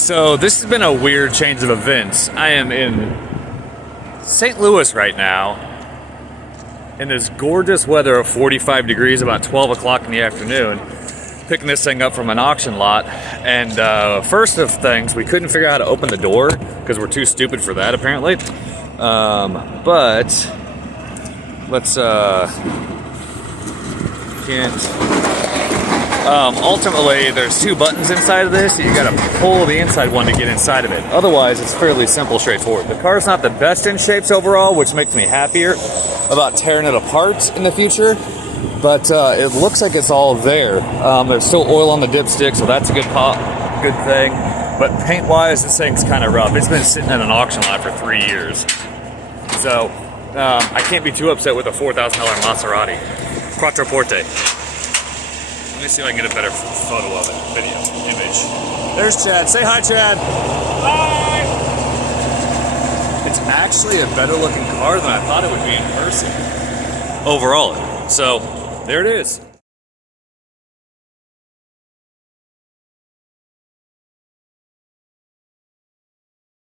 So this has been a weird change of events. I am in St. Louis right now in this gorgeous weather of 45 degrees, about 12 o'clock in the afternoon, picking this thing up from an auction lot. And first of things, we couldn't figure out how to open the door because we're too stupid for that apparently. But let's ultimately, there's two buttons inside of this, so you gotta pull the inside one to get inside of it. Otherwise, it's fairly simple, straightforward. The car's not the best in shapes overall, which makes me happier about tearing it apart in the future, but it looks like it's all there. There's still oil on the dipstick, so that's a good thing. But paint-wise, this thing's kind of rough. It's been sitting at an auction lot for 3 years. So, I can't be too upset with a $4,000 Maserati. Quattroporte. Let me see if I can get a better photo of it, video, image. There's Chad. Say hi, Chad. Hi! It's actually a better looking car than I thought it would be in person. Overall. So, there it is.